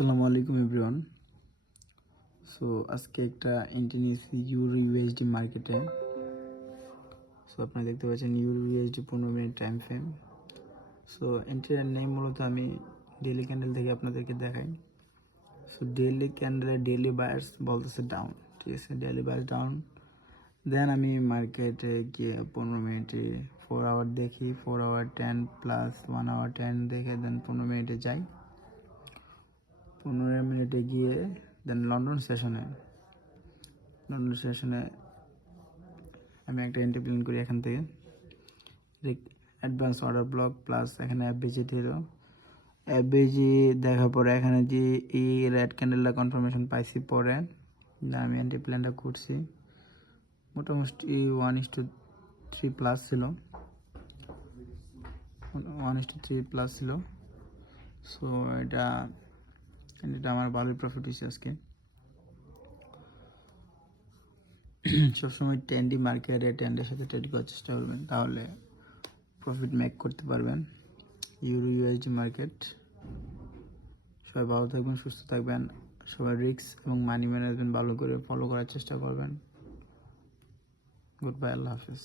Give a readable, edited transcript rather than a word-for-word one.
আসসালামু আলাইকুম everyone. So আজকে একটা এন্ট্রি নিয়েছি ইউরো ইউএসডি মার্কেটে। সো আপনারা দেখতে পাচ্ছেন euro USD 15 minute time frame. So এন্ট্রির নেই মূলত আমি ডেইলি ক্যান্ডেল থেকে আপনাদেরকে দেখাই। সো ডেইলি ক্যান্ডেলে ডেইলি বায়ার্স বলতেছে ডাউন, ঠিক আছে, ডেইলি বায়ার্স ডাউন। দেন আমি মার্কেটে গিয়ে 15 মিনিটে 4 আওয়ার দেখি, 4 আওয়ার 10 প্লাস 1 আওয়ার 10 দেখে দেন 15 মিনিটে যাই। 15 মিনিটে গিয়ে দেন লন্ডন সেশনে আমি একটা এন্ট্রি প্ল্যান করি এখান থেকে অ্যাডভান্স অর্ডার ব্লক প্লাস এখানে এফবিজি দিলো। এফবিজি দেখার পরে এখানে যে এই রেড ক্যান্ডেলটা কনফার্মেশন পাইছি পরে আমি এন্ট্রি প্ল্যানটা করছি। মোটামুটি 1:3 প্লাস ছিল, 1:3 প্লাস ছিল। সো এটা আমার ভালোই প্রফিট হয়েছে আজকে। সবসময় ট্রেন্ডি মার্কেটে ট্রেন্ডের সাথে ট্রেড করার চেষ্টা করবেন, তাহলে প্রফিট মেক করতে পারবেন। Euro USD market. সবাই ভালো থাকবেন, সুস্থ থাকবেন, সবাই রিস্ক এবং মানি ম্যানেজমেন্ট ভালো করে ফলো করার চেষ্টা করবেন। গুড বাই, আল্লাহ হাফিজ।